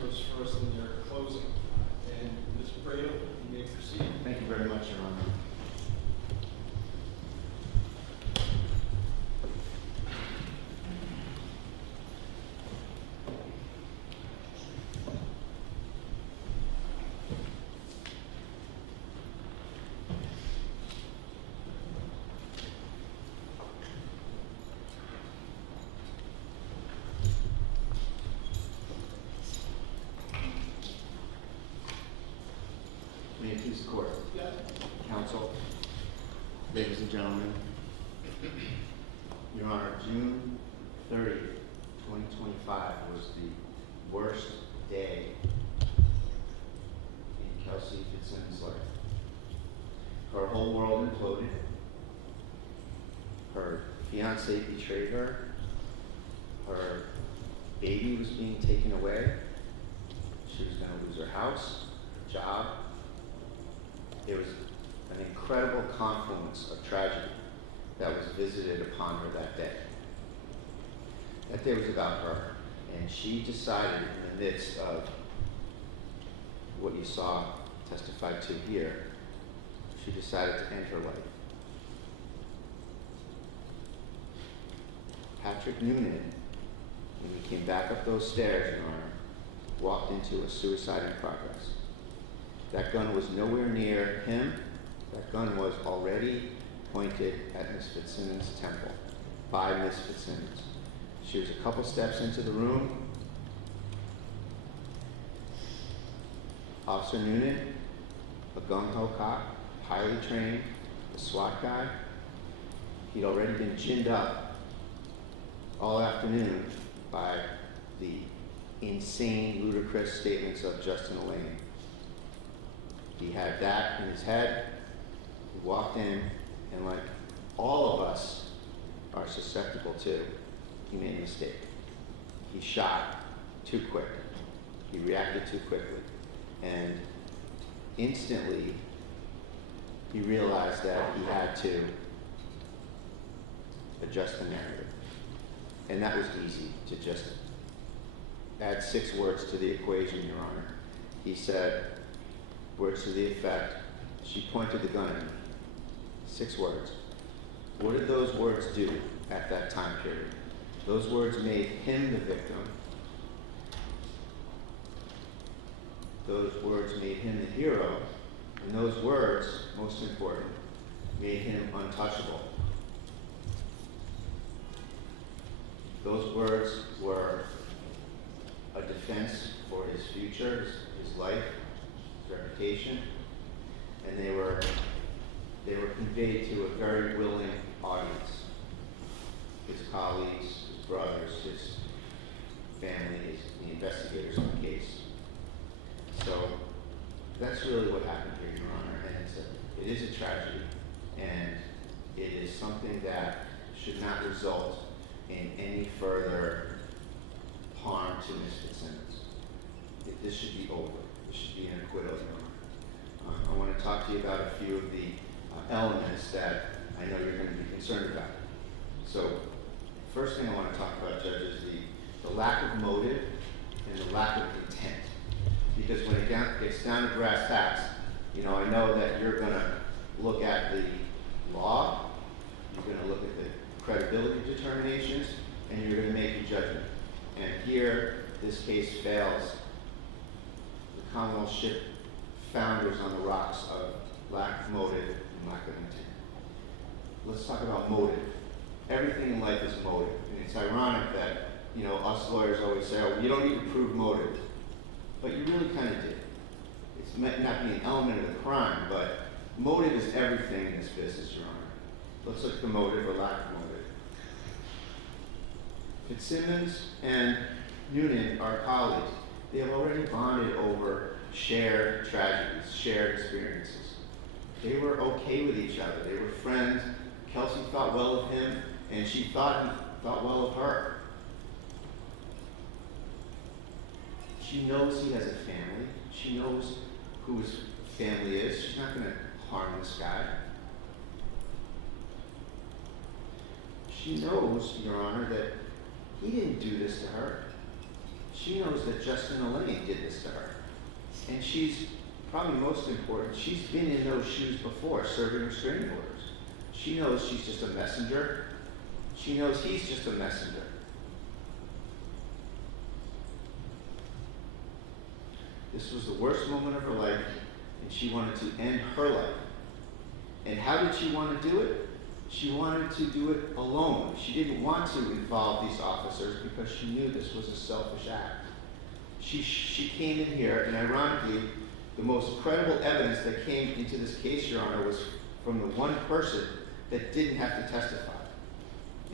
goes first in their closing. And Mr. Brado, you may proceed. Thank you very much, Your Honor. May it please the court. Yeah. Counsel, ladies and gentlemen. Your Honor, June 30th, 2025 was the worst day in Kelsey Fitzsimmons' life. Her whole world imploded. Her fiance betrayed her. Her baby was being taken away. She was going to lose her house, her job. It was an incredible confluence of tragedy that was visited upon her that day. That day was about her, and she decided in the midst of what you saw testified to here, she decided to end her life. Patrick Noonan, when he came back up those stairs, Your Honor, walked into a suicide in progress. That gun was nowhere near him. That gun was already pointed at Miss Fitzsimmons' temple by Miss Fitzsimmons. She was a couple steps into the room. Officer Noonan, a gung-ho cop, highly trained, a SWAT guy, he'd already been ginned up all afternoon by the insane, ludicrous statements of Justin Elaine. He had that in his head. He walked in, and like all of us are susceptible to, he made a mistake. He shot too quick. He reacted too quickly. And instantly, he realized that he had to adjust the narrative. And that was easy, to just add 6 words to the equation, Your Honor. He said, words to the effect, she pointed the gun at me. 6 words. What did those words do at that time period? Those words made him the victim. Those words made him the hero. And those words, most important, made him untouchable. Those words were a defense for his future, his life, his reputation, and they were conveyed to a very willing audience. His colleagues, his brothers, his family, the investigators on the case. So that's really what happened here, Your Honor, and it is a tragedy, and it is something that should not result in any further harm to Ms. Fitzsimmons. This should be over. This should be an acquittal, Your Honor. I want to talk to you about a few of the elements that I know you're going to be concerned about. So, first thing I want to talk about, Judge, is the lack of motive and the lack of intent. Because when it gets down to brass tacks, you know, I know that you're going to look at the law, you're going to look at the credibility determinations, and you're going to make a judgment. And here, this case fails. The Commonwealth ship founders on the rocks of lack of motive and lack of intent. Let's talk about motive. Everything in life is motive. And it's ironic that, you know, us lawyers always say, oh, you don't need to prove motive. But you really kind of did. It might not be an element of the crime, but motive is everything in this business, Your Honor. Let's look at the motive or lack of motive. Fitzsimmons and Noonan are colleagues. They have already bonded over shared tragedies, shared experiences. They were okay with each other. They were friends. Kelsey thought well of him, and she thought he thought well of her. She knows he has a family. She knows who his family is. She's not going to harm this guy. She knows, Your Honor, that he didn't do this to her. She knows that Justin Elaine did this to her. And she's, probably most important, she's been in those shoes before, serving restraining orders. She knows she's just a messenger. She knows he's just a messenger. This was the worst moment of her life, and she wanted to end her life. And how did she want to do it? She wanted to do it alone. She didn't want to involve these officers because she knew this was a selfish act. She came in here, and ironically, the most credible evidence that came into this case, Your Honor, was from the one person that didn't have to testify.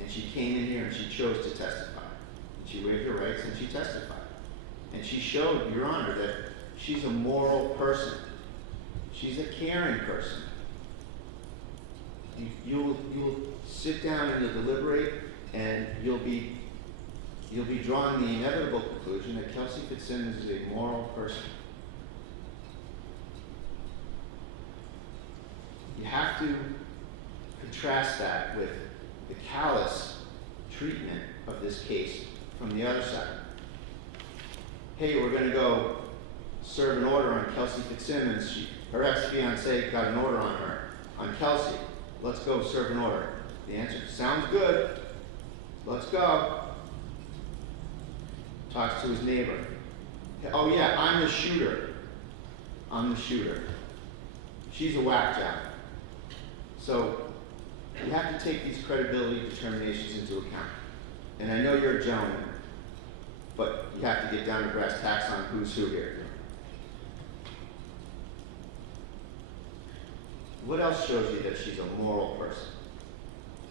And she came in here and she chose to testify. And she waived her rights and she testified. And she showed, Your Honor, that she's a moral person. She's a caring person. You'll sit down and you'll deliberate, and you'll be drawing the inevitable conclusion that Kelsey Fitzsimmons is a moral person. You have to contrast that with the callous treatment of this case from the other side. Hey, we're going to go serve an order on Kelsey Fitzsimmons. Her ex-fiance got an order on her, on Kelsey. Let's go serve an order. The answer, sounds good. Let's go. Talks to his neighbor. Oh yeah, I'm the shooter. I'm the shooter. She's a whack job. So you have to take these credibility determinations into account. And I know you're a gentleman, but you have to get down to brass tacks on who's who here. What else shows you that she's a moral person?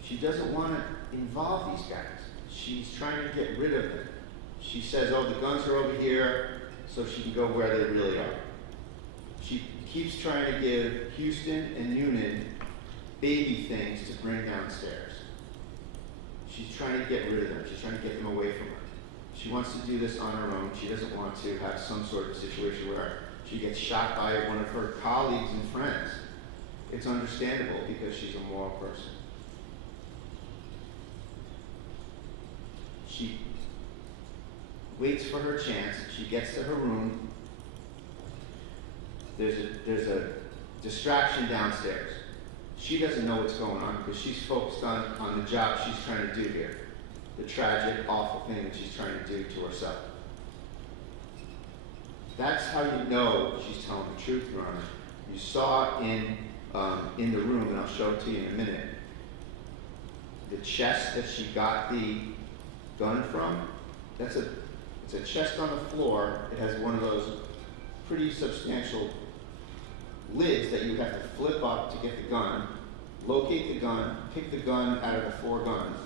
She doesn't want to involve these guys. She's trying to get rid of them. She says, oh, the guns are over here, so she can go where they really are. She keeps trying to give Houston and Noonan baby things to bring downstairs. She's trying to get rid of them. She's trying to get them away from her. She wants to do this on her own. She doesn't want to have some sort of situation where she gets shot by one of her colleagues and friends. It's understandable because she's a moral person. She waits for her chance. She gets to her room. There's a distraction downstairs. She doesn't know what's going on because she's focused on the job she's trying to do here. The tragic, awful thing that she's trying to do to herself. That's how you know she's telling the truth, Your Honor. You saw in the room, and I'll show it to you in a minute, the chest that she got the gun from, it's a chest on the floor. It has one of those pretty substantial lids that you have to flip up to get the gun, locate the gun, pick the gun out of the 4 guns,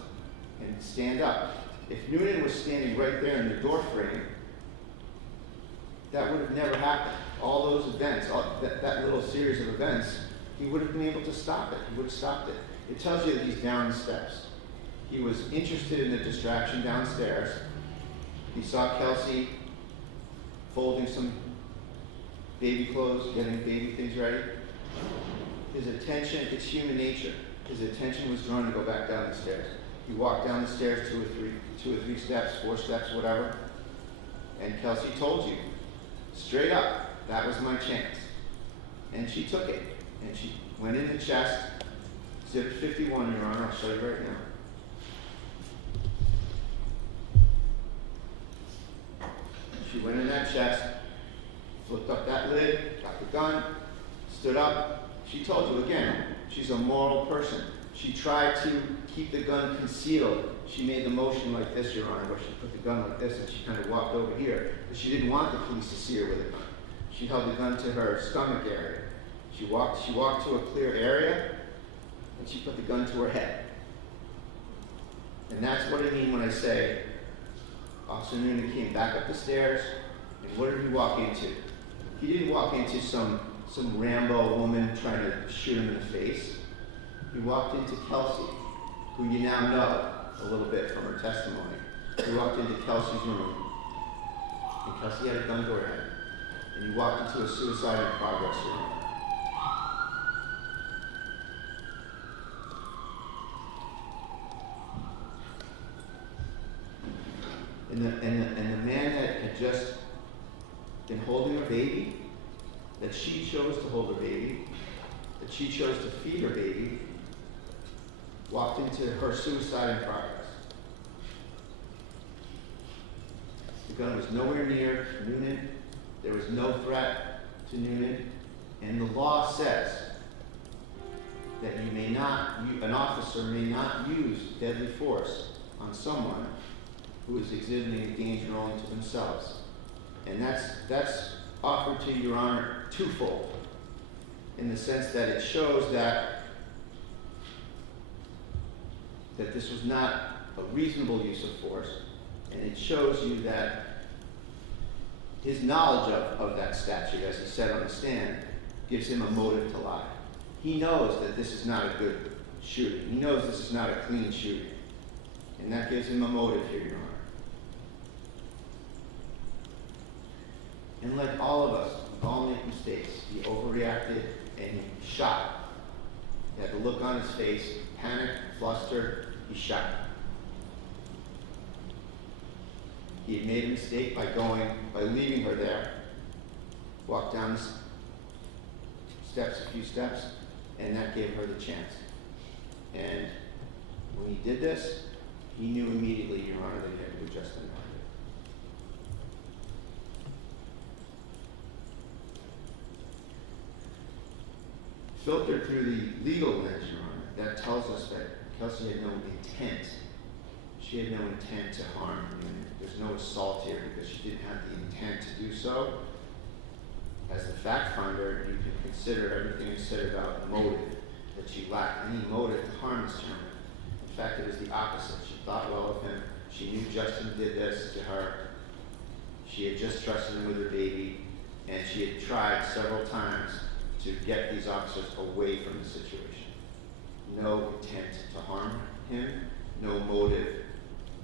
and stand up. If Noonan was standing right there in the door frame, that would have never happened. All those events, that little series of events, he would have been able to stop it. He would have stopped it. It tells you that he's down the steps. He was interested in the distraction downstairs. He saw Kelsey folding some baby clothes, getting baby things ready. His attention, it's human nature. His attention was drawn to go back down the stairs. He walked down the stairs 2 or 3 steps, 4 steps, whatever. And Kelsey told you, straight up, that was my chance. And she took it. And she went in the chest, zip 51, Your Honor, I'll show you right now. She went in that chest, flipped up that lid, got the gun, stood up. She told you again, she's a moral person. She tried to keep the gun concealed. She made the motion like this, Your Honor, where she put the gun like this and she kind of walked over here. But she didn't want the police to see her with a gun. She held the gun to her stomach area. She walked to a clear area and she put the gun to her head. And that's what I mean when I say Officer Noonan came back up the stairs, and what did he walk into? He didn't walk into some Rambo woman trying to shoot him in the face. He walked into Kelsey, who you now know a little bit from her testimony. He walked into Kelsey's room, and Kelsey had a gun to her head. And he walked into a suicide in progress room. And the man had just been holding her baby, that she chose to hold her baby, that she chose to feed her baby, walked into her suicide in progress. The gun was nowhere near Noonan. There was no threat to Noonan. And the law says that an officer may not use deadly force on someone who is exhibiting a danger only to themselves. And that's offered to Your Honor twofold, in the sense that it shows that this was not a reasonable use of force, and it shows you that his knowledge of that statute, as he said on the stand, gives him a motive to lie. He knows that this is not a good shooting. He knows this is not a clean shooting. And that gives him a motive here, Your Honor. And like all of us, we all make mistakes. He overreacted and he shot. He had the look on his face, panic, flustered, he shot. He had made a mistake by leaving her there, walked down the steps, a few steps, and that gave her the chance. And when he did this, he knew immediately, Your Honor, that he had to do just enough. Filtered through the legal lens, Your Honor, that tells us that Kelsey had no intent. She had no intent to harm him. There's no assault here because she didn't have the intent to do so. As the fact finder, you can consider everything you said about motive, that she lacked any motive to harm this gentleman. In fact, it was the opposite. She thought well of him. She knew Justin did this to her. She had just trusted him with her baby, and she had tried several times to get these officers away from the situation. No intent to harm him, no motive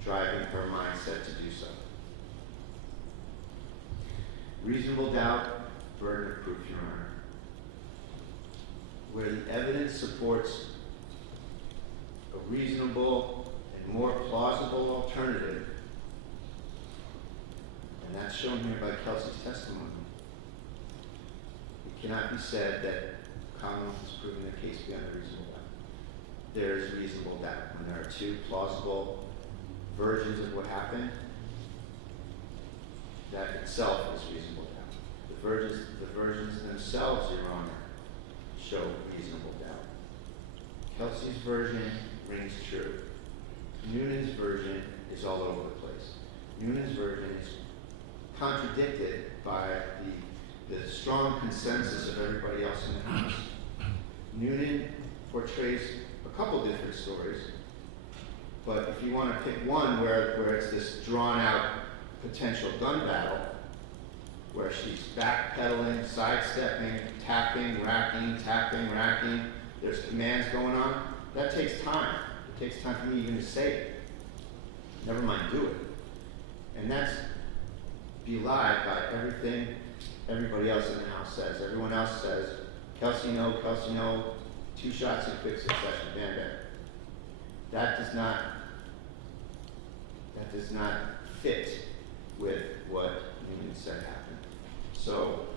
driving her mindset to do so. Reasonable doubt, burden of proof, Your Honor. Where the evidence supports a reasonable and more plausible alternative, and that's shown here by Kelsey's testimony, it cannot be said that Commonwealth has proven the case beyond a reasonable doubt. There is reasonable doubt when there are two plausible versions of what happened. That itself is reasonable doubt. The versions themselves, Your Honor, show reasonable doubt. Kelsey's version rings true. Noonan's version is all over the place. Noonan's version is contradicted by the strong consensus of everybody else in the house. Noonan portrays a couple different stories, but if you want to pick one where it's this drawn-out potential gun battle, where she's backpedaling, sidestepping, tapping, racking, there's commands going on, that takes time. It takes time for me even to say it. Never mind do it. And that's belied by everything everybody else in the house says. Everyone else says, Kelsey no, 2 shots in quick succession, bam, bam. That does not fit with what Noonan said happened. So,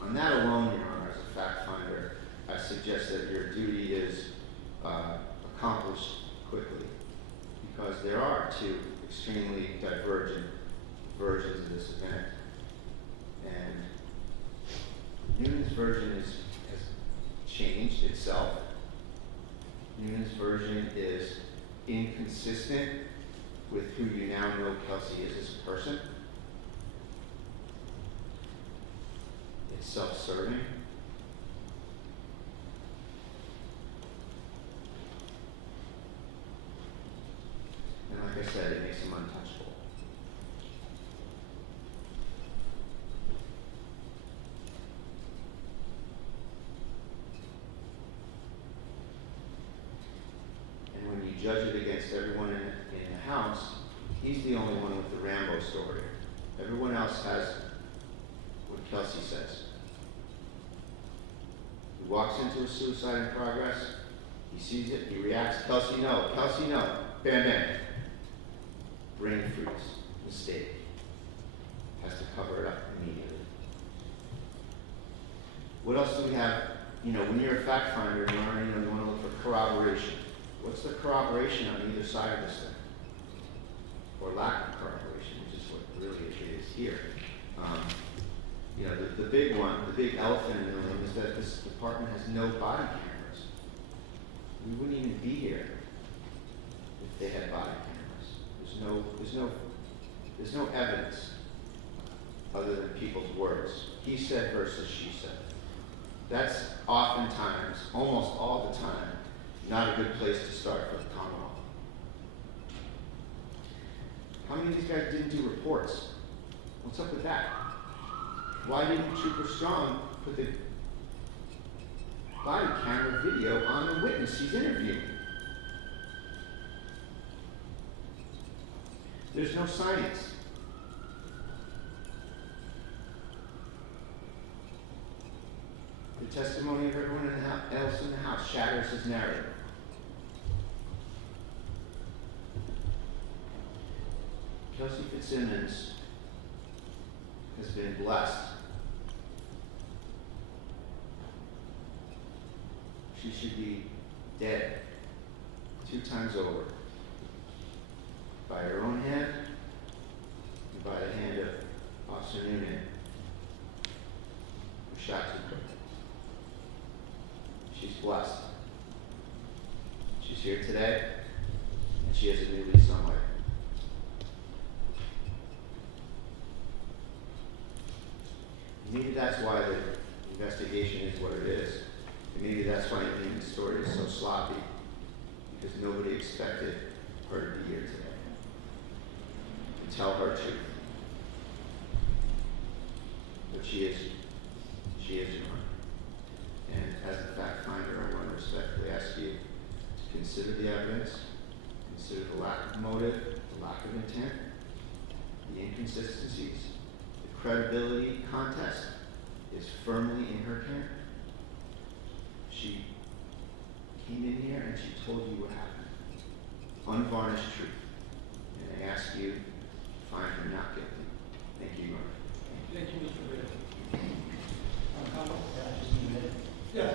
on that alone, Your Honor, as a fact finder, I suggest that your duty is accomplished quickly, because there are two extremely divergent versions of this event. And Noonan's version has changed itself. Noonan's version is inconsistent with who you now know Kelsey is as a person. It's self-serving. And like I said, it makes him untouchable. And when you judge it against everyone in the house, he's the only one with the Rambo story. Everyone else has what Kelsey says. He walks into a suicide in progress, he sees it, he reacts, Kelsey no, bam, bam. Brain freeze, mistake. What else do we have? You know, when you're a fact finder, you want to look for corroboration. What's the corroboration on either side of this thing? Or lack of corroboration, which is what really it is here. You know, the big one, the big elephant in the room is that this department has no body cameras. We wouldn't even be here if they had body cameras. There's no evidence other than people's words. He said versus she said. That's oftentimes, almost all the time, not a good place to start for the Commonwealth. How many of these guys didn't do reports? What's up with that? Why didn't Trooper Strong put the body camera video on the witness he's interviewing? There's no science. The testimony of everyone else in the house shatters his narrative. Kelsey Fitzsimmons has been blessed. She should be dead 2 times over. By her own hand and by the hand of Officer Noonan, who shot her. She's blessed. She's here today, and she has a new lease on life. Maybe that's why the investigation is what it is. And maybe that's why the story is so sloppy, because nobody expected her to be here today. To tell her truth. But she is human. And as a fact finder, I want to respectfully ask you to consider the evidence, consider the lack of motive, the lack of intent, the inconsistencies. The credibility contest is firmly in her camp. She came in here and she told you what happened. Unvarnished truth. And I ask you to find her not guilty. Thank you, Your Honor. Thank you, Mr. Brady. Comment? Just a minute. Yes.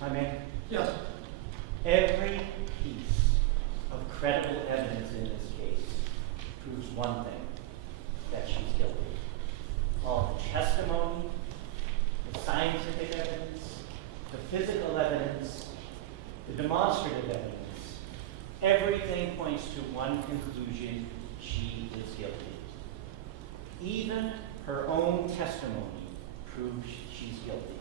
I mean, Yes. every piece of credible evidence in this case proves one thing, that she's guilty. All the testimony, the scientific evidence, the physical evidence, the demonstrative evidence, everything points to one conclusion: she is guilty. Even her own testimony proves she's guilty.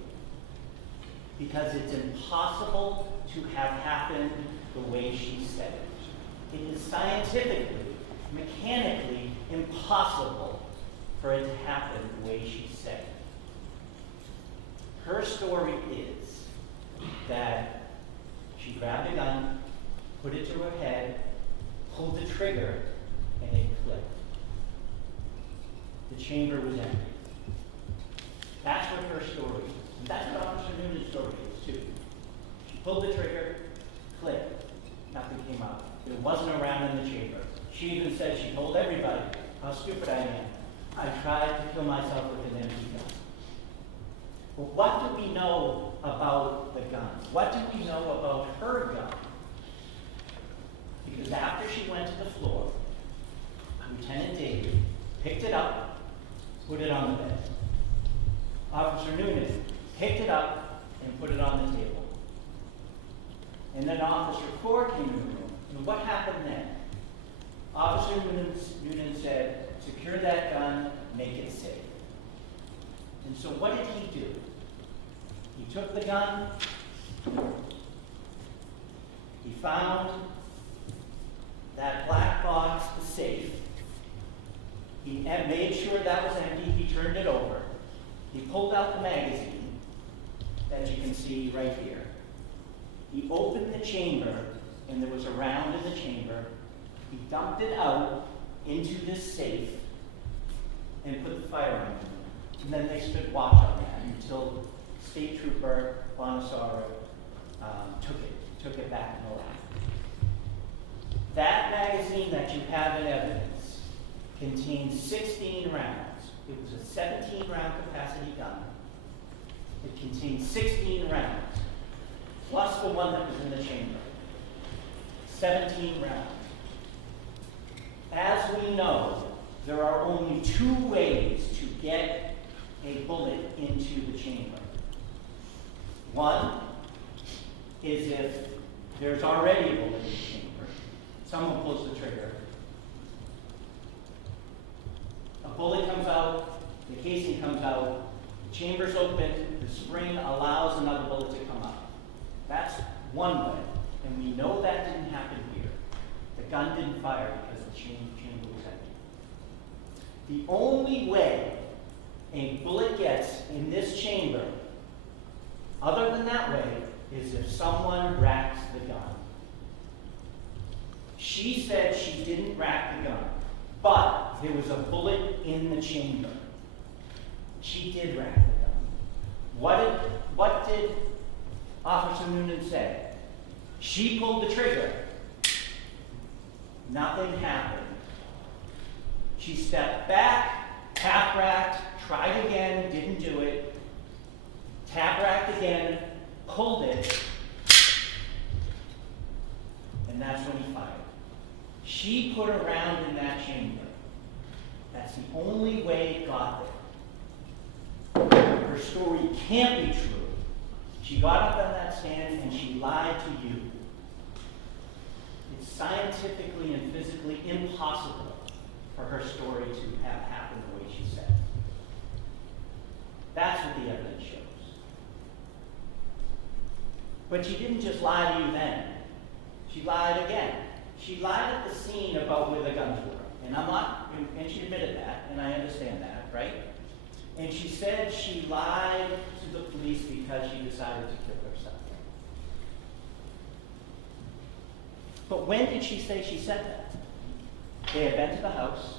Because it's impossible to have happened the way she said it. It is scientifically, mechanically impossible for it to happen the way she said it. Her story is that she grabbed a gun, put it to her head, pulled the trigger, and it clicked. The chamber was empty. That's what her story is. And that's what Officer Noonan's story is, too. She pulled the trigger, clicked, nothing came out. There wasn't a round in the chamber. She even said she told everybody how stupid I am. I tried to kill myself with an empty gun. But what do we know about the guns? What do we know about her gun? Because after she went to the floor, Lieutenant David picked it up secure that gun, make it safe. And so what did he do? He took the gun, he found that black box, the safe. He made sure that was empty, he turned it over. He pulled out the magazine that you can see right here. He opened the chamber, and there was a round in the chamber. He dumped it out into this safe and put the firearm in it. And then they stood watch on that until State Trooper Bonasaura took it back in the lab. That magazine that you have in evidence contains 16 rounds. It was a 17-round capacity gun. It contained 16 rounds, plus the one that was in the chamber. 17 rounds. As we know, there are only 2 ways to get a bullet into the chamber. One is if there's already a bullet in the chamber. Someone pulls the trigger. A bullet comes out, the casing comes out, the chamber's open, the spring allows another bullet to come out. That's one way, and we know that didn't happen here. The gun didn't fire because the chamber was empty. The only way a bullet gets in this chamber, other than that way, is if someone racks the gun. She said she didn't rack the gun, but there was a bullet in the chamber. She did rack the gun. What did Officer Noonan say? She pulled the trigger. Nothing happened. She stepped back, tap-racked, tried again, didn't do it, tap-racked again, pulled it, and that's when he fired. She put a round in that chamber. That's the only way it got there. Her story can't be true. She got up on that stand and she lied to you. It's scientifically and physically impossible for her story to have happened the way she said. That's what the evidence shows. But she didn't just lie to you then. She lied again. She lied at the scene about where the guns were. And she admitted that, and I understand that, right? And she said she lied to the police because she decided to kill herself. But when did she say she said that? They had been to the house.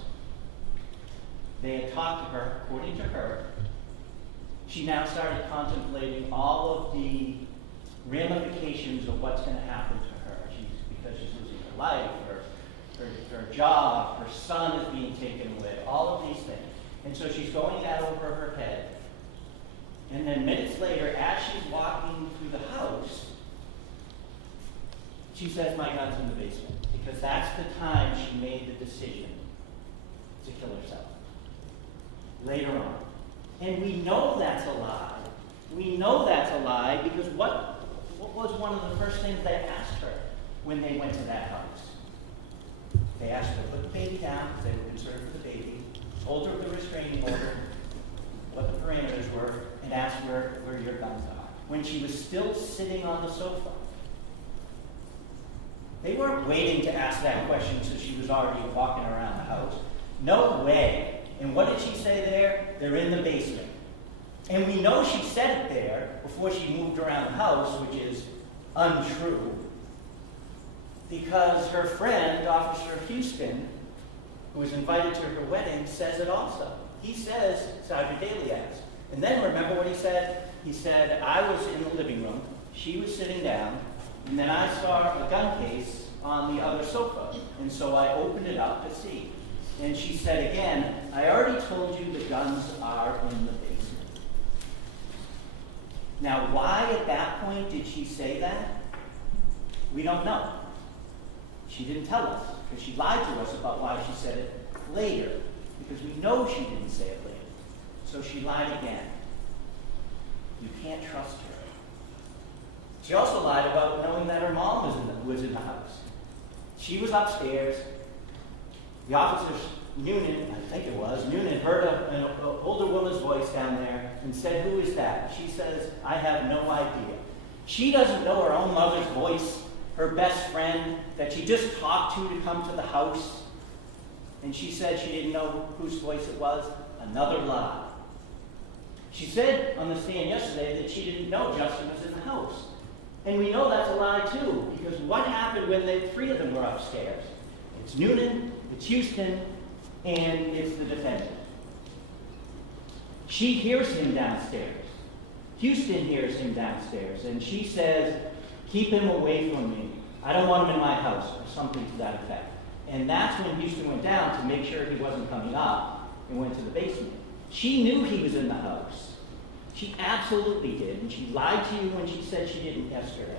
They had talked to her, according to her. She now started contemplating all of the ramifications of what's going to happen to her. Because she's losing her life, her job, her son is being taken away, all of these things. And so she's going that over her head. And then minutes later, as she's walking through the house, she says, my gun's in the basement. Because that's the time she made the decision to kill herself. Later on. And we know that's a lie. We know that's a lie because what was one of the first things they asked her when they went to that house? They asked her to put the baby down because they were concerned for the baby, told her the restraining order, what the parameters were, and asked her where your guns are. When she was still sitting on the sofa. They weren't waiting to ask that question so she was already walking around the house. No way. And what did she say there? They're in the basement. And we know she said it there before she moved around the house, which is untrue. Because her friend, Officer Houston, who was invited to her wedding, says it also. He says, Sergeant Daly asked. And then remember what he said? He said, I was in the living room, she was sitting down, and then I saw a gun case on the other sofa. And so I opened it up to see. And she said again, I already told you the guns are in the basement. Now, why at that point did she say that? We don't know. She didn't tell us, because she lied to us about why she said it later, because we know she didn't say it later. So she lied again. You can't trust her. She also lied about knowing that her mom was in the house. She was upstairs. The officers Noonan, I think it was, Noonan heard an older woman's voice down there and said, "Who is that?" She says, "I have no idea." She doesn't know her own mother's voice, her best friend that she just talked to come to the house. And she said she didn't know whose voice it was. Another lie. She said on the stand yesterday that she didn't know Justin was in the house. And we know that's a lie too, because what happened when the three of them were upstairs? It's Noonan, it's Houston, and it's the defendant. She hears him downstairs. Houston hears him downstairs, and she says, "Keep him away from me. I don't want him in my house," or something to that effect. And that's when Houston went down to make sure he wasn't coming up and went to the basement. She knew he was in the house. She absolutely did, and she lied to you when she said she didn't yesterday.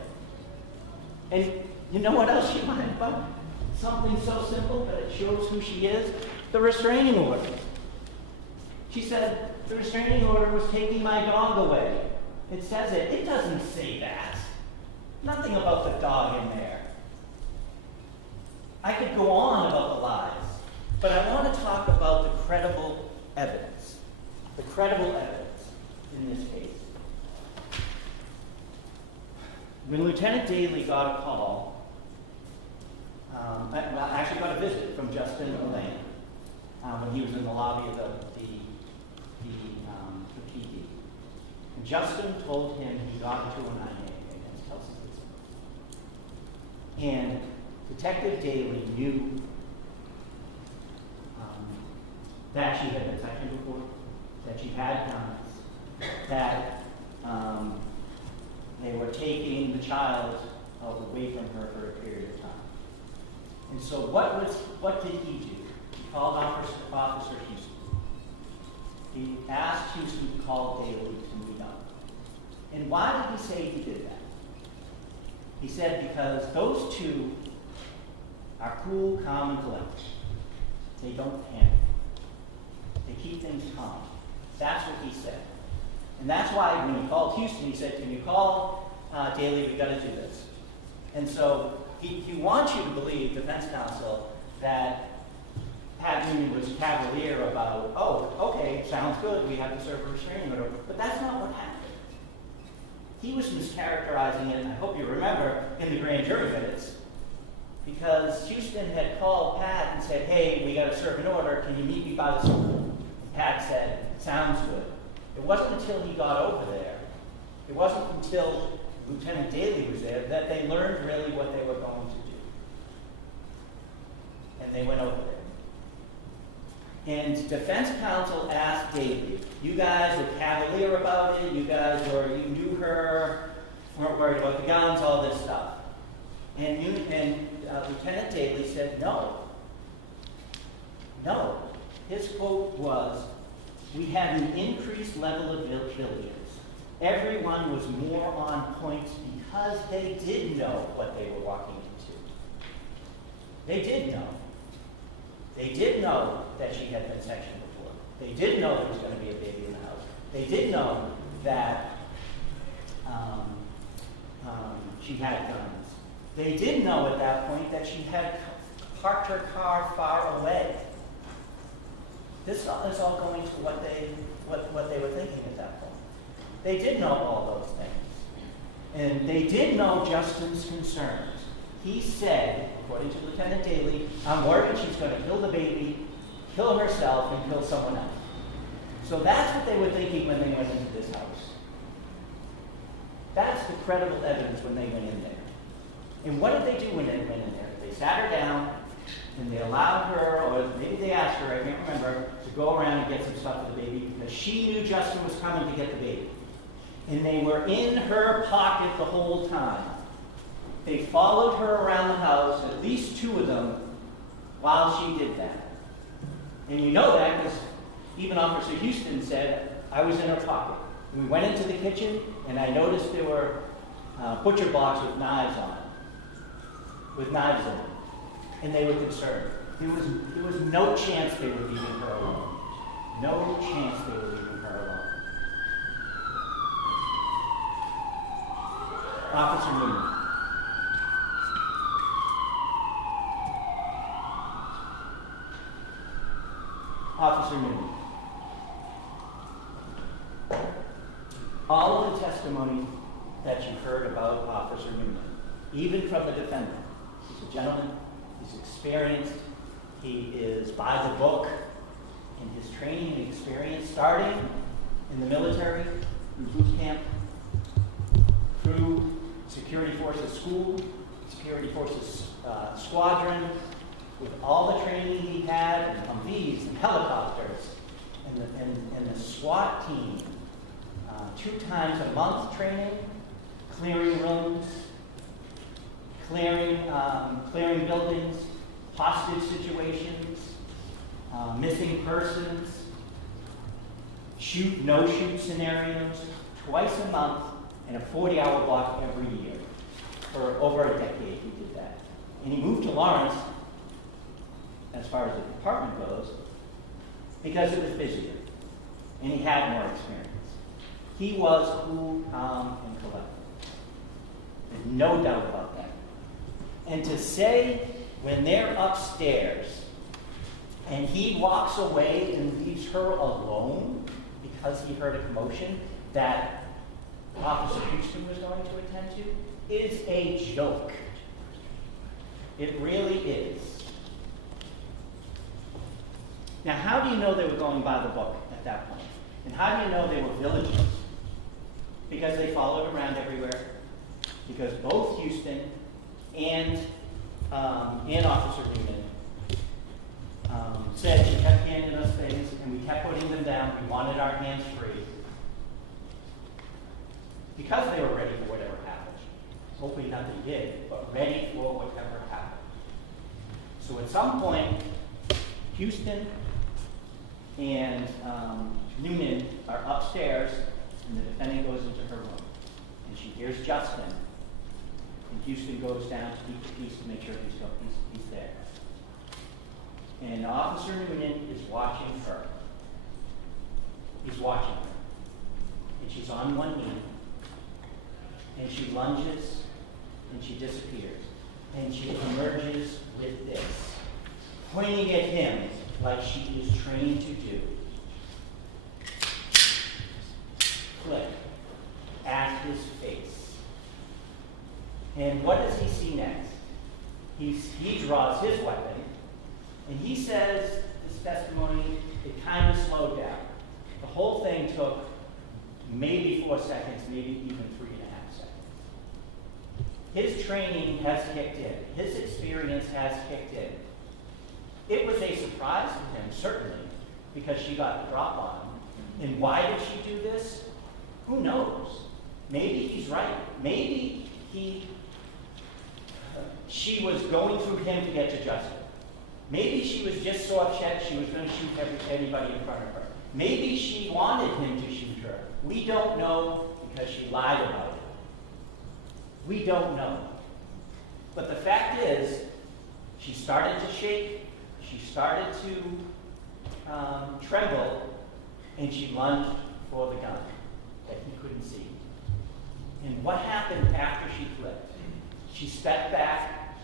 And you know what else she lied about? Something so simple, but it shows who she is. The restraining order. She said, "The restraining order was taking my dog away." It says it. It doesn't say that. Nothing about the dog in there. I could go on about the lies, but I want to talk about the credible evidence. The credible evidence in this case. When Lieutenant Daly got a call, actually got a visit from Justin Lane when he was in the lobby of the PD. And Justin told him he got into a 9A against Kelsey Fitzsimmons. And Detective Daly knew that she had been sectioned before, that she had guns, that they were taking the child away from her for a period of time. And so what did he do? He called Officer Houston. He asked Houston to call Daly to meet up. And why did he say he did that? He said because those two are cool, calm, and collected. They don't panic. They keep things calm. That's what he said. And that's why when he called Houston, he said, "Can you call Daly? We've got to do this." And so he wants you to believe, defense counsel, that Pat Noonan was cavalier about, "Oh, okay, sounds good, we have to serve a restraining order." But that's not what happened. He was mischaracterizing it, I hope you remember, in the grand jury minutes, because Houston had called Pat and said, "Hey, we got to serve an order, can you meet me by the school?" And Pat said, "Sounds good." It wasn't until he got over there, it wasn't until Lieutenant Daly was there that they learned really what they were going to do. And they went over there. And defense counsel asked Daly, "You guys were cavalier about it, you knew her, weren't worried about the guns, all this stuff." And Lieutenant Daly said, "No. No." His quote was, "We had an increased level of vigilance. Everyone was more on point because they did know what they were walking into." They did know. They did know that she had been sectioned before. They did know there was going to be a baby in the house. They did know that she had guns. They did know at that point that she had parked her car far away. This is all going to what they were thinking at that point. They did know all those things. And they did know Justin's concerns. He said, according to Lieutenant Daly, "I'm worried she's going to kill the baby, kill herself, and kill someone else." So that's what they were thinking when they went into this house. That's the credible evidence when they went in there. And what did they do when they went in there? They sat her down, and they allowed her, or maybe they asked her, I can't remember, to go around and get some stuff for the baby because she knew Justin was coming to get the baby. And they were in her pocket the whole time. They followed her around the house, at least two of them, while she did that. And you know that because even Officer Houston said, "I was in her pocket." We went into the kitchen, and I noticed there were butcher blocks with knives on it, with knives in them. And they were concerned. There was no chance they were leaving her alone. No chance they were leaving her alone. Officer Noonan. Officer Newman. All of the testimony that you heard about Officer Newman, even from the defendant, he's a gentleman, he's experienced, he is by the book in his training and experience, starting in the military, through boot camp, through security forces school, security forces squadron, with all the training he had, and Humvees and helicopters, and the SWAT team, 2 times a month training, clearing rooms, clearing buildings, hostage situations, missing persons, shoot, no shoot scenarios, twice a month, and a 40-hour block every year. For over a decade he did that. And he moved to Lawrence, as far as the department goes, because it was busier, and he had more experience. He was cool, calm, and collected. There's no doubt about that. And to say when they're upstairs and he walks away and leaves her alone because he heard a commotion that Officer Houston was going to attend to is a joke. It really is. Now, how do you know they were going by the book at that point? And how do you know they were villagers? Because they followed around everywhere. Because both Houston and Officer Newman said she kept handing us things and we kept putting them down. We wanted our hands free. Because they were ready for whatever happened. Hopefully nothing did, but ready for whatever happened. So at some point, Houston and Newman are upstairs, and the defendant goes into her room. And she hears Justin, and Houston goes down to keep the peace to make sure he's there. And Officer Newman is watching her. He's watching her. And she's on one knee, and she lunges, and she disappears. And she emerges with this, pointing at him like she is trained to do. Click at his face. And what does he see next? He draws his weapon, and he says, this testimony, it kind of slowed down. The whole thing took maybe 4 seconds, maybe even 3.5 seconds. His training has kicked in. His experience has kicked in. It was a surprise to him, certainly, because she got the drop on him. And why did she do this? Who knows? Maybe he's right. Maybe she was going through him to get to justice. Maybe she was just so upset she was going to shoot anybody in front of her. Maybe she wanted him to shoot her. We don't know because she lied about it. We don't know. But the fact is, she started to shake, she started to tremble, and she lunged for the gun that he couldn't see. And what happened after she flipped? She stepped back,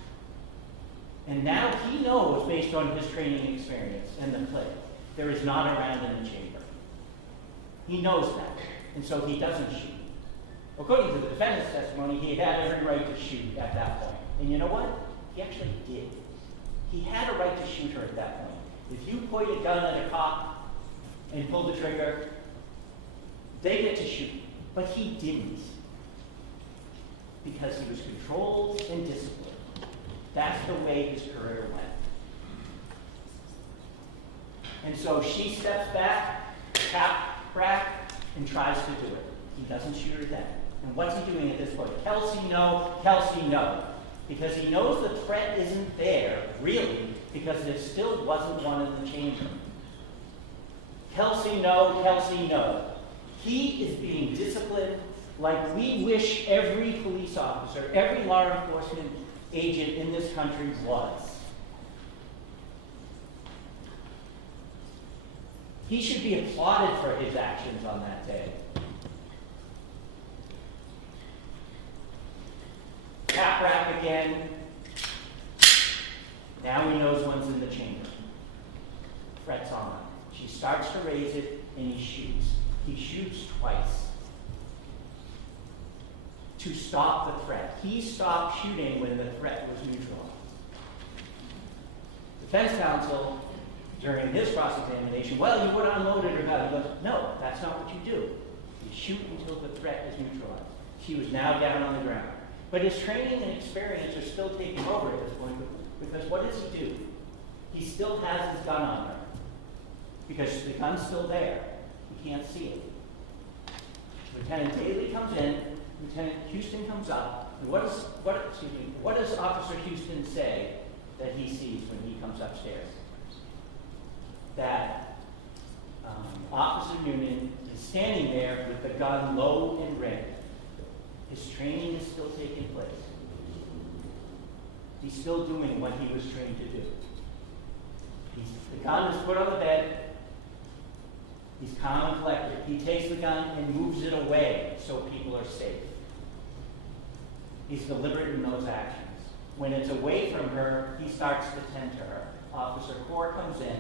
and now he knows, based on his training experience and the play, there is not a round in the chamber. He knows that, and so he doesn't shoot. According to the defendant's testimony, he had every right to shoot at that point. And you know what? He actually did. He had a right to shoot her at that point. If you point a gun at a cop and pull the trigger, they get to shoot. But he didn't. Because he was controlled and disciplined. That's the way his career went. And so she steps back, tap, crack, and tries to do it. He doesn't shoot her then. And what's he doing at this point? Kelsey, no. Kelsey, no. Because he knows the threat isn't there, really, because there still wasn't one in the chamber. Kelsey, no. Kelsey, no. He is being disciplined like we wish every police officer, every law enforcement agent in this country was. He should be applauded for his actions on that day. Tap rap again. Now he knows one's in the chamber. Threat's on. She starts to raise it, and he shoots. He shoots twice to stop the threat. He stopped shooting when the threat was neutralized. Defense counsel, during his cross-examination, well, you would unload it or not. He goes, no, that's not what you do. You shoot until the threat is neutralized. She was now down on the ground. But his training and experience are still taking over at this point, because what does he do? He still has his gun on her, because the gun's still there. He can't see it. Lieutenant Daly comes in, Lieutenant Houston comes up, and what does Officer Houston say that he sees when he comes upstairs? That Officer Noonan is standing there with the gun low and ready. His training is still taking place. He's still doing what he was trained to do. The gun is put on the bed. He's calm and collected. He takes the gun and moves it away so people are safe. He's deliberate in those actions. When it's away from her, he starts to tend to her. Officer Core comes in,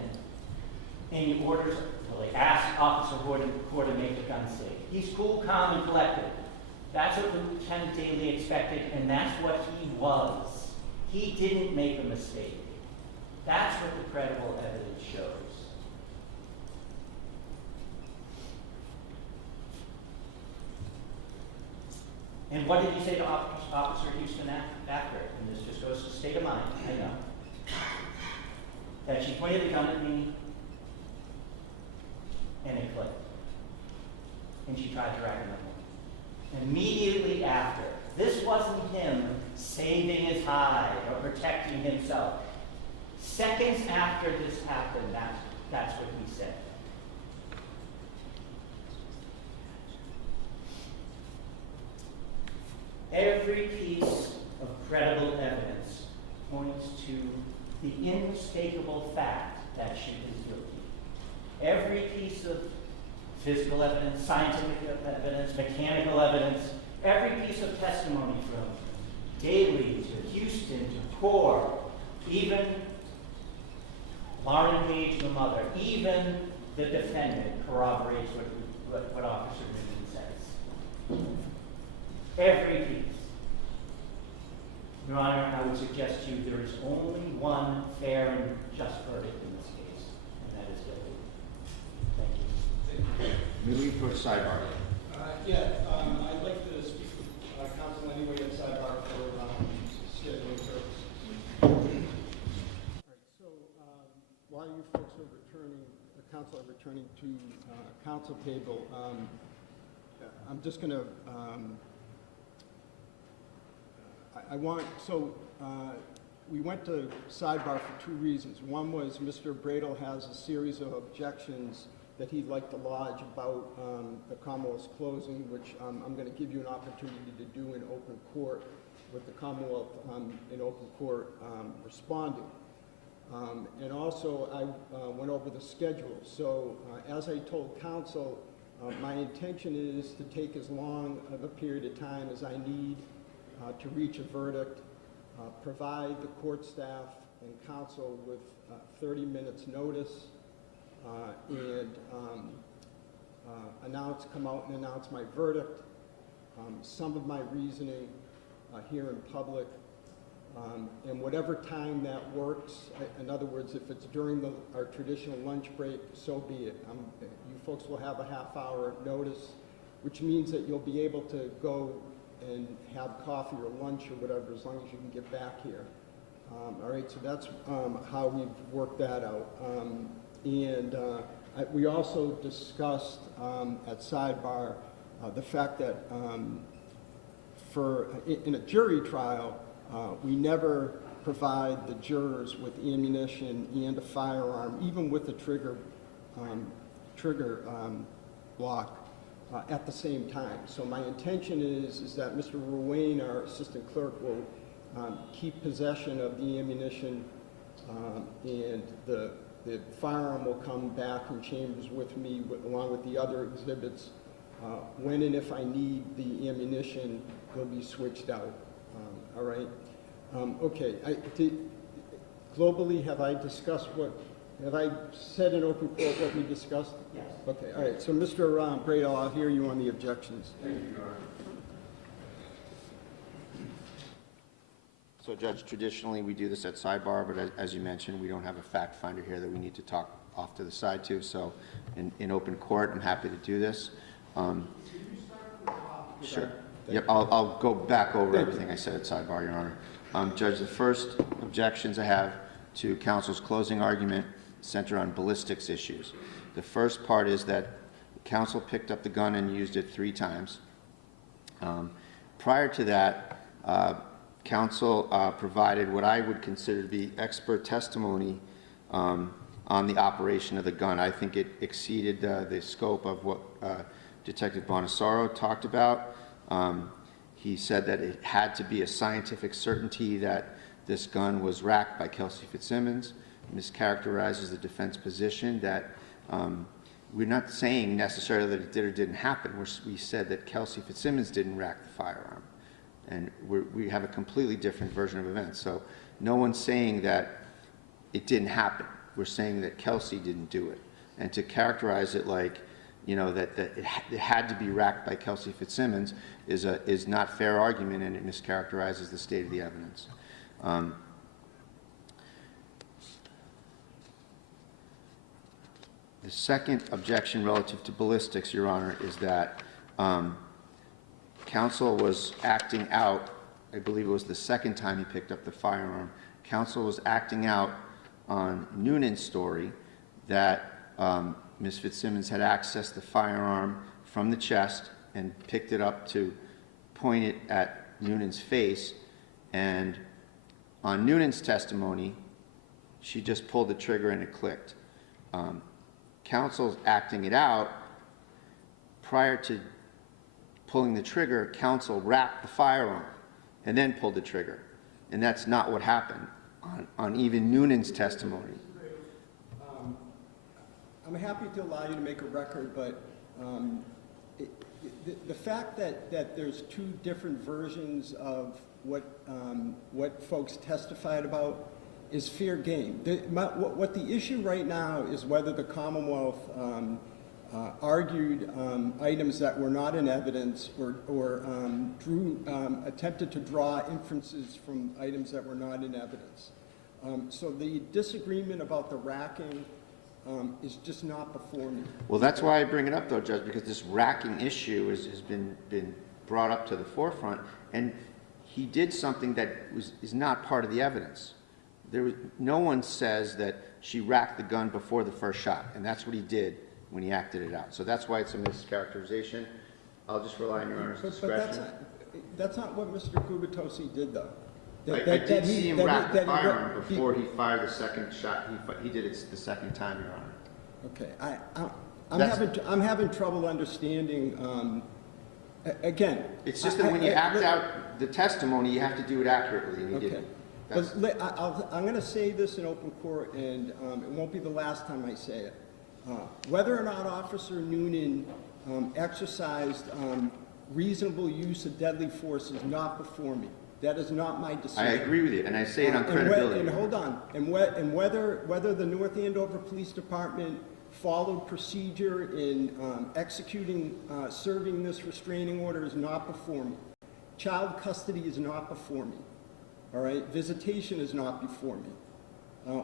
and he orders, well, he asks Officer Core to make the gun safe. He's cool, calm, and collected. That's what Lieutenant Daly expected, and that's what he was. He didn't make a mistake. That's what the credible evidence shows. And what did he say to Officer Houston after? And this just goes to state of mind, I know. That she pointed the gun at me, and it clicked. And she tried to rack another one. Immediately after, this wasn't him saving his hide or protecting himself. Seconds after this happened, that's what he said. Every piece of credible evidence points to the inescapable fact that she is guilty. Every piece of physical evidence, scientific evidence, mechanical evidence, every piece of testimony from Daly to Houston to Core, even Lauren Page, the mother, even the defendant corroborates what Officer Newman says. Every piece. Your Honor, I would suggest to you there is only one fair and just verdict in this case, and that is guilty. Thank you. May we approach sidebar? I'd like to speak with counsel anyway at sidebar for scheduling purposes. All right, so while you folks are returning, the counsel are returning to counsel table, I'm just going to, we went to sidebar for two reasons. One was Mr. Bradel has a series of objections that he'd like to lodge about the Commonwealth's closing, which I'm going to give you an opportunity to do in open court with the Commonwealth in open court responding. And also, I went over the schedule. So as I told counsel, my intention is to take as long of a period of time as I need to reach a verdict, provide the court staff and counsel with 30 minutes notice, and come out and announce my verdict, some of my reasoning here in public, and whatever time that works. In other words, if it's during our traditional lunch break, so be it. You folks will have a half-hour notice, which means that you'll be able to go and have coffee or lunch or whatever, as long as you can get back here. All right, so that's how we've worked that out. We also discussed at sidebar the fact that in a jury trial, we never provide the jurors with ammunition and a firearm, even with the trigger block, at the same time. So my intention is that Mr. Ruane, our assistant clerk, will keep possession of the ammunition, and the firearm will come back in chambers with me, along with the other exhibits. When and if I need the ammunition, they'll be switched out. All right. Okay. Globally, have I discussed what Have I said in open court what we discussed? Yes. Okay, all right. So, Mr. Bradel, I'll hear you on the objections. Thank you, Your Honor. So, Judge, traditionally we do this at sidebar, but as you mentioned, we don't have a fact finder here that we need to talk off to the side to. So, in open court, I'm happy to do this. Sure. Yep, I'll go back over everything I said at sidebar, Your Honor. Judge, the first objections I have to counsel's closing argument center on ballistics issues. The first part is that counsel picked up the gun and used it 3 times. Prior to that, counsel provided what I would consider to be expert testimony on the operation of the gun. I think it exceeded the scope of what Detective Bonasaro talked about. He said that it had to be a scientific certainty that this gun was racked by Kelsey Fitzsimmons. Mischaracterizes the defense position that we're not saying necessarily that it did or didn't happen. We said that Kelsey Fitzsimmons didn't rack the firearm. And we have a completely different version of events. So no one's saying that it didn't happen. We're saying that Kelsey didn't do it. And to characterize it like, you know, that it had to be racked by Kelsey Fitzsimmons is not fair argument, and it mischaracterizes the state of the evidence. The second objection relative to ballistics, Your Honor, is that counsel was acting out. I believe it was the second time he picked up the firearm. Counsel was acting out on Noonan's story that Ms. Fitzsimmons had accessed the firearm from the chest and picked it up to point it at Noonan's face. And on Noonan's testimony, she just pulled the trigger and it clicked. Counsel's acting it out. Prior to pulling the trigger, counsel racked the firearm and then pulled the trigger. And that's not what happened on even Noonan's testimony. I'm happy to allow you to make a record, but the fact that there's 2 different versions of what folks testified about is fair game. What the issue right now is whether the Commonwealth argued items that were not in evidence or attempted to draw inferences from items that were not in evidence. So the disagreement about the racking is just not before me. Well, that's why I bring it up, though, Judge, because this racking issue has been brought up to the forefront, and he did something that is not part of the evidence. No one says that she racked the gun before the first shot, and that's what he did when he acted it out. So that's why it's a mischaracterization. I'll just rely on Your Honor's discretion. But that's not what Mr. Kubatosi did, though. I did see him rack the firearm before he fired the second shot. He did it the second time, Your Honor. Okay, I'm having trouble understanding. Again, it's just that when you act out the testimony, you have to do it accurately, and he okay. didn't. I'm going to say this in open court, and it won't be the last time I say it. Whether or not Officer Noonan exercised reasonable use of deadly force is not before me. That is not my decision. I agree with you, and I say it on credibility. And hold on. And whether the North Andover Police Department followed procedure in serving this restraining order is not before me. Child custody is not before me. All right? Visitation is not before me.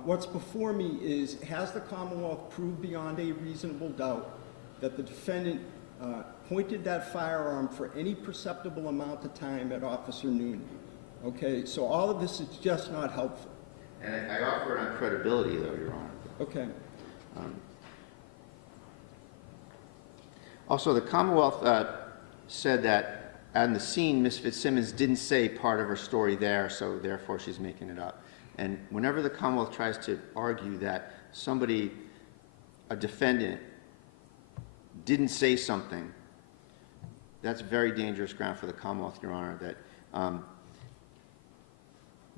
What's before me is, has the Commonwealth proved beyond a reasonable doubt that the defendant pointed that firearm for any perceptible amount of time at Officer Noonan? Okay, so all of this is just not helpful. And I offer it on credibility, though, Your Honor. Okay. Also, the Commonwealth said that on the scene, Ms. Fitzsimmons didn't say part of her story there, so therefore she's making it up. And whenever the Commonwealth tries to argue that somebody, a defendant, didn't say something, that's very dangerous ground for the Commonwealth, Your Honor, that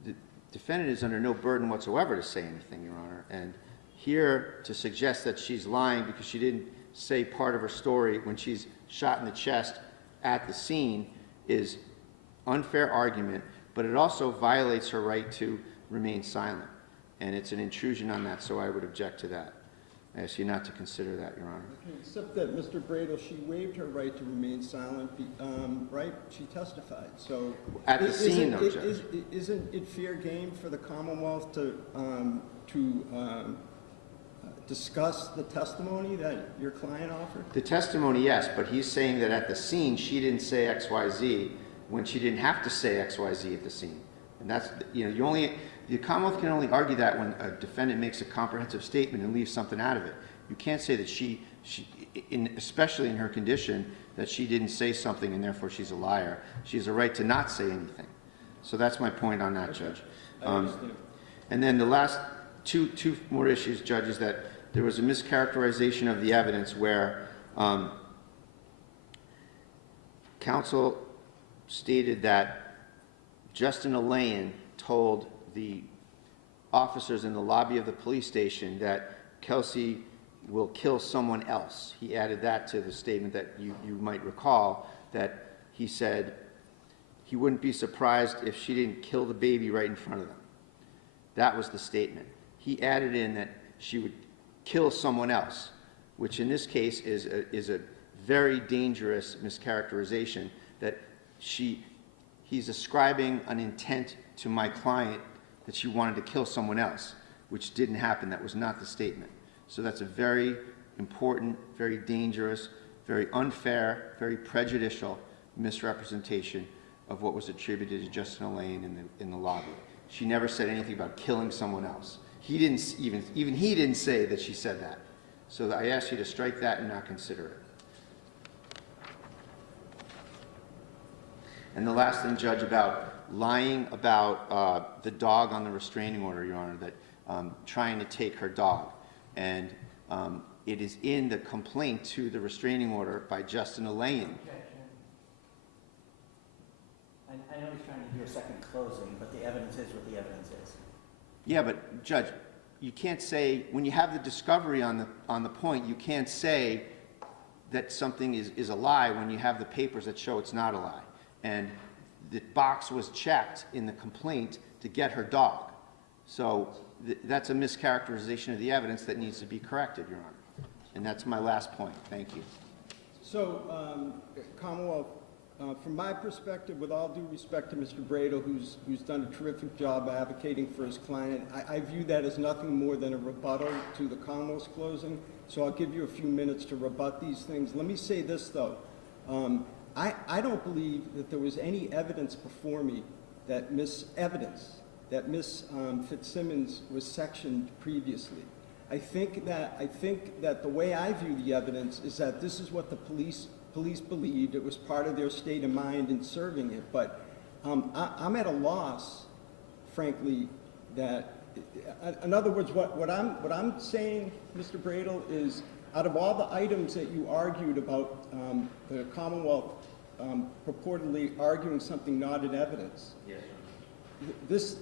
the defendant is under no burden whatsoever to say anything, Your Honor. And here, to suggest that she's lying because she didn't say part of her story when she's shot in the chest at the scene is unfair argument, but it also violates her right to remain silent. and it's an intrusion on that, so I would object to that. I ask you not to consider that, Your Honor. Except that Mr. Bradel, she waived her right to remain silent, right? She testified, so. At the scene, though, Judge. Isn't it fair game for the Commonwealth to discuss the testimony that your client offered? The testimony, yes, but he's saying that at the scene, she didn't say X, Y, Z when she didn't have to say X, Y, Z at the scene. And that's, the Commonwealth can only argue that when a defendant makes a comprehensive statement and leaves something out of it. You can't say that especially in her condition, that she didn't say something and therefore she's a liar. She has a right to not say anything. So that's my point on that, Judge. I understand. And then the last two more issues, Judge, is that there was a mischaracterization of the evidence where counsel stated that Justin Elaine told the officers in the lobby of the police station that Kelsey will kill someone else. He added that to the statement that you might recall, that he said he wouldn't be surprised if she didn't kill the baby right in front of them. That was the statement. He added in that she would kill someone else, which in this case is a very dangerous mischaracterization, that he's ascribing an intent to my client that she wanted to kill someone else, which didn't happen. That was not the statement. So that's a very important, very dangerous, very unfair, very prejudicial misrepresentation of what was attributed to Justin Elaine in the lobby. She never said anything about killing someone else. He didn't even he didn't say that she said that. So I ask you to strike that and not consider it. And the last thing, Judge, about lying about the dog on the restraining order, Your Honor, that trying to take her dog. And it is in the complaint to the restraining order by Justin Elaine. I know he's trying to do a second closing, but the evidence is what the evidence is. Yeah, but Judge, you can't say, when you have the discovery on the point, you can't say that something is a lie when you have the papers that show it's not a lie. And the box was checked in the complaint to get her dog. So that's a mischaracterization of the evidence that needs to be corrected, Your Honor. And that's my last point. Thank you. So, Commonwealth, from my perspective, with all due respect to Mr. Bradel, who's done a terrific job advocating for his client, I view that as nothing more than a rebuttal to the Commonwealth's closing. So I'll give you a few minutes to rebut these things. Let me say this, though. I don't believe that there was any evidence before me that Miss Fitzsimmons was sectioned previously. I think that the way I view the evidence is that this is what the police believed. It was part of their state of mind in serving it. But I'm at a loss, frankly, that, in other words, what I'm saying, Mr. Bradel, is out of all the items that you argued about the Commonwealth purportedly arguing something not in evidence, Yes, this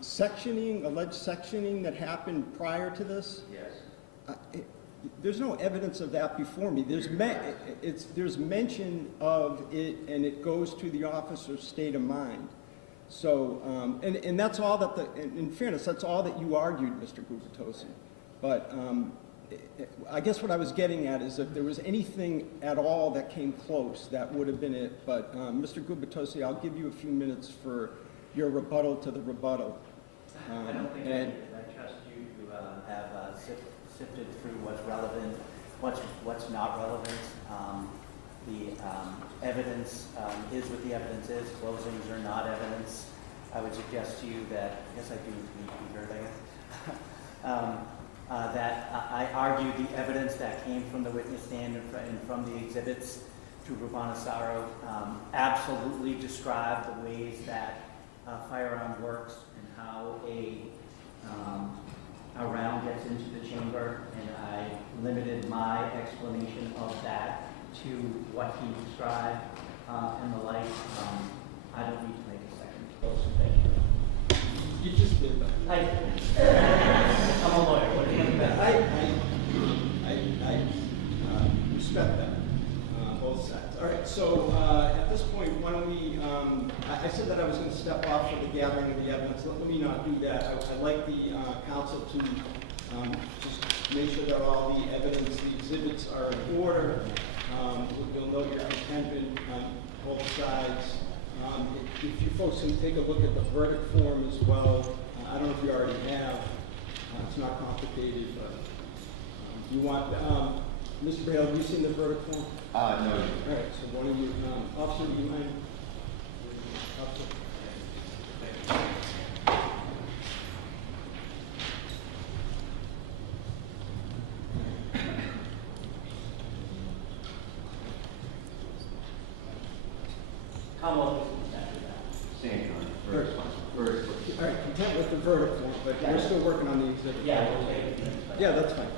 sectioning, alleged sectioning that happened prior to this, yes. there's no evidence of that before me. There's mention of it, and it goes to the officer's state of mind. So, and that's all that in fairness, that's all that you argued, Mr. Gubitosi. But I guess what I was getting at is if there was anything at all that came close, that would have been it. But Mr. Gubitosi, I'll give you a few minutes for your rebuttal to the rebuttal. I don't think I trust you to have sifted through what's relevant, what's not relevant. The evidence is what the evidence is. Closings are not evidence. I would suggest to you that, yes, I do need to be heard, I guess. That I argued the evidence that came from the witness stand and from the exhibits to Rubanasaro absolutely describe the ways that a firearm works and how a round gets into the chamber, and I limited my explanation of that to what he described and the like. I don't need to make a second close. Thank you. You just did that. I'm a lawyer. What do you think about that? I respect that, both sides. All right, so at this point, why don't we, I said that I was going to step off for the gathering of the evidence. Let me not do that. I'd like the council to just make sure that all the evidence, the exhibits are in order. You'll note your contention on both sides. If you folks can take a look at the verdict form as well, I don't know if you already have. It's not complicated, but you want, Mr. Bale, have you seen the verdict form? No. All right, so one of you, officer, do you mind? Officer. How long is it after that? Same time. First. All right, content with the verdict form, but we're still working on the exhibit. Yeah, we'll take it. Yeah, that's fine.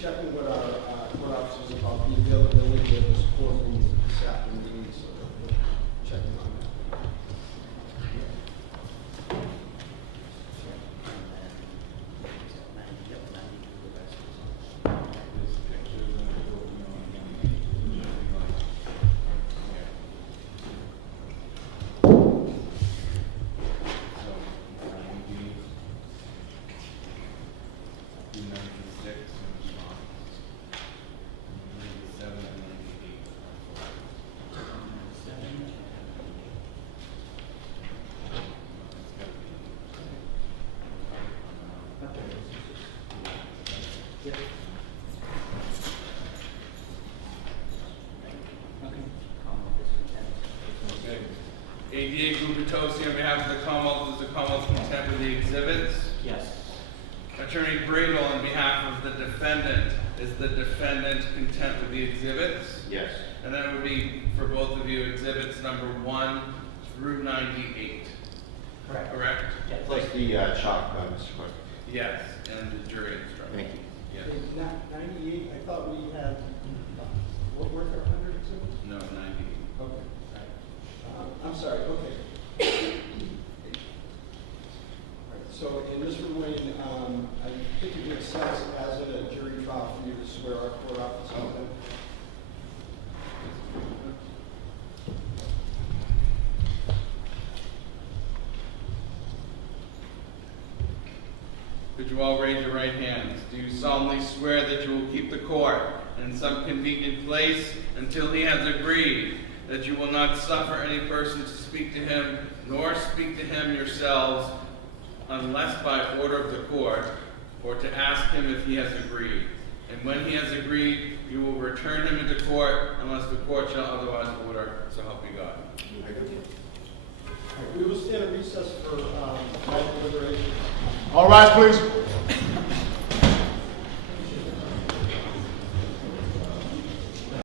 Checking what our officers about the availability of this courtroom this afternoon, so we're checking on that. ADA Gubitosi on behalf of the Commonwealth, does the Commonwealth contend with the exhibits? Yes. Attorney Bradel on behalf of the defendant, is the defendant content with the exhibits? Yes. And that would be, for both of you, exhibits number 1 through 98. Correct. Correct? Yes. Plus the chalk, Mr. Clerk. Yes, and the jury instruction. Thank you. Yes. Okay, 98, I thought we had, what were there, 100 exhibits? No, 98. Okay. I'm sorry, okay. All right, so in Mr. Wayne, I think it makes sense as in a jury trial for you to swear our court officers in. Could you all raise your right hands? Do you solemnly swear that you will keep the court in some convenient place until he has agreed that you will not suffer any person to speak to him, nor speak to him yourselves, unless by order of the court, or to ask him if he has agreed? And when he has agreed, you will return him into court unless the court shall otherwise order, so help you God. All right, we will stand at recess for my deliberation. All rise, please.